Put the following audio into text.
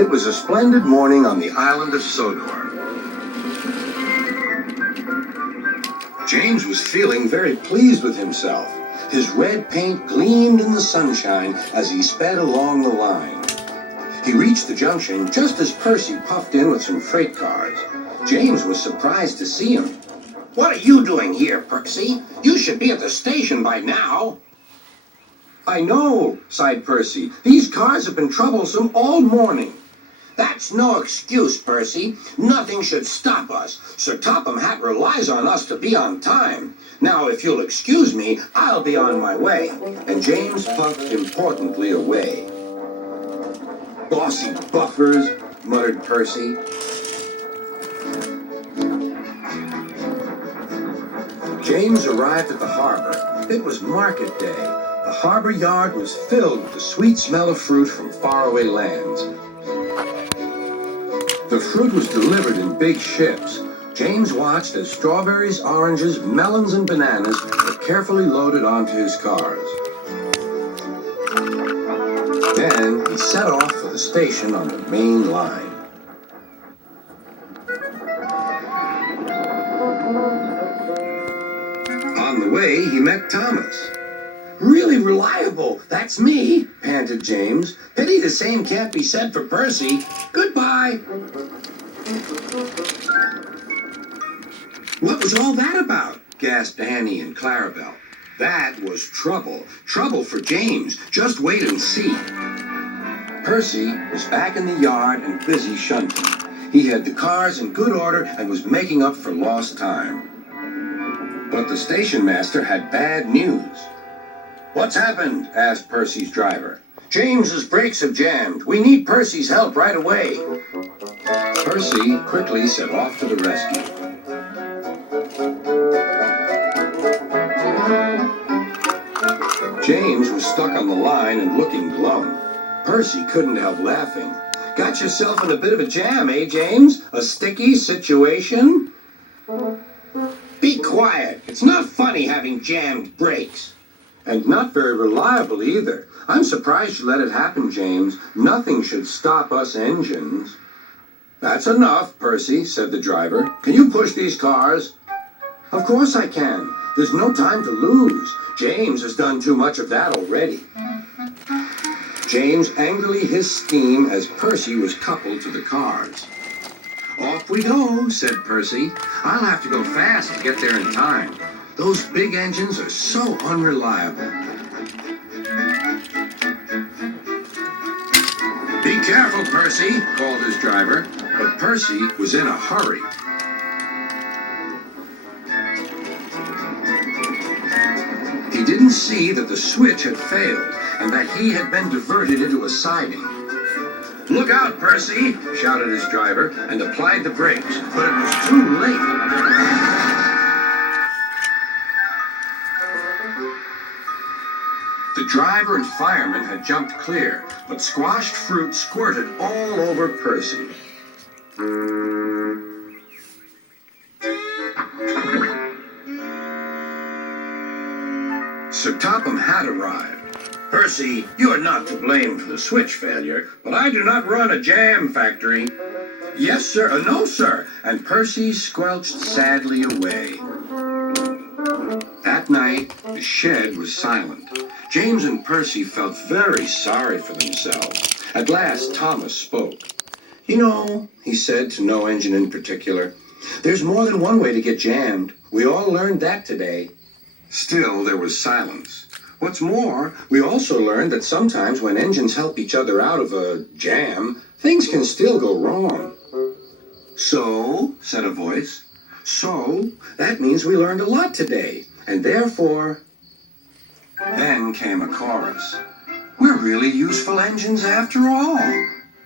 It was a splendid morning on the island of Sodor. James was feeling very pleased with himself. His red paint gleamed in the sunshine as he sped along the line. He reached the junction just as Percy puffed in with some freight cars. James was surprised to see him. "What are you doing here, Percy? You should be at the station by now." "I know," sighed Percy. "These cars have been troublesome all morning." "That's no excuse, Percy. Nothing should stop us. Sir Topham Hatt relies on us to be on time. Now, if you'll excuse me, I'll be on my way." And James puffed importantly away. "Bossy buffers," muttered Percy. James arrived at the harbor. It was market day. The harbor yard was filled with the sweet smell of fruit from faraway lands. The fruit was delivered in big ships. James watched as strawberries, oranges, melons, and bananas were carefully loaded onto his cars. Then he set off for the station on the main line. On the way, he met Thomas. "Really reliable. That's me," panted James. "Pity the same can't be said for Percy. Goodbye." "What was all that about?" gasped Annie and Clarabelle. That was trouble. Trouble for James. Just wait and see. Percy was back in the yard and busy shunting. He had the cars in good order and was making up for lost time. But the station master had bad news. "What's happened?" asked Percy's driver. "James's brakes have jammed. We need Percy's help right away." Percy quickly set off to the rescue. James was stuck on the line and looking glum. Percy couldn't help laughing. "Got yourself in a bit of a jam, eh, James? A sticky situation?" "Be quiet. It's not funny having jammed brakes." "And not very reliable either. I'm surprised you let it happen, James. Nothing should stop us engines." "That's enough, Percy," said the driver. "Can you push these cars?" "Of course I can. There's no time to lose. James has done too much of that already." James angrily hissed steam as Percy was coupled to the cars. "Off we go," said Percy. "I'll have to go fast to get there in time. Those big engines are so unreliable." "Be careful, Percy," called his driver. But Percy was in a hurry. He didn't see that the switch had failed and that he had been diverted into a siding. "Look out, Percy!" shouted his driver and applied the brakes, but it was too late. The driver and fireman had jumped clear, but squashed fruit squirted all over Percy. Sir Topham had arrived. "Percy, you are not to blame for the switch failure, but I do not run a jam factory." "Yes, sir. No, sir." And Percy squelched sadly away. That night, the shed was silent. James and Percy felt very sorry for themselves. At last, Thomas spoke. "You know," he said to no engine in particular, "there's more than one way to get jammed. We all learned that today." Still, there was silence. What's more, we also learned that sometimes when engines help each other out of a jam, things can still go wrong. "So," said a voice, "so that means we learned a lot today, and therefore..." Then came a chorus. "We're really useful engines after all."